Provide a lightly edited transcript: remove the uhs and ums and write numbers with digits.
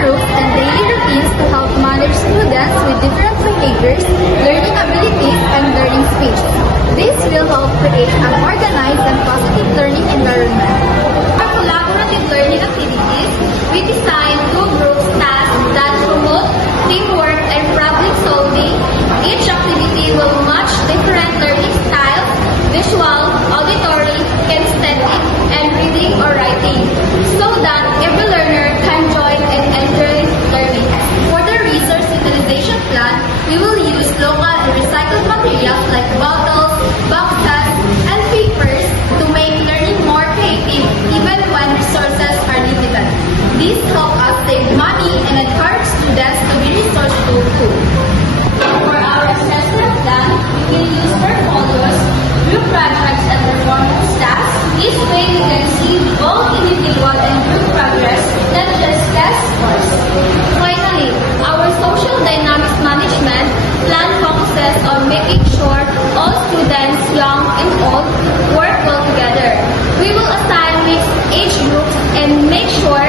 rules and daily routines to help manage students with different behaviors, learning abilities, and learning speeds. This will help create an organized and positive learning environment. For collaborative learning activities, we designed two group tasks that promote teamwork and problem solving. Each activity will match different learning styles: visual, auditory, kinesthetic, and reading or writing, so that every learner can join and enjoy learning. For the resource utilization plan, we will use local and recycled materials like bottles, boxes, and papers to make learning more creative even when resources are limited. This helps us save money and encourage students to be resourceful too. For our assessment plan, we will use portfolios, group projects, and performance tasks. This way you can see both individual and group progress, not just test scores. Finally, our social dynamics management plan focuses on making sure all students, young and old, work well together. We will assign mixed age groups and make sure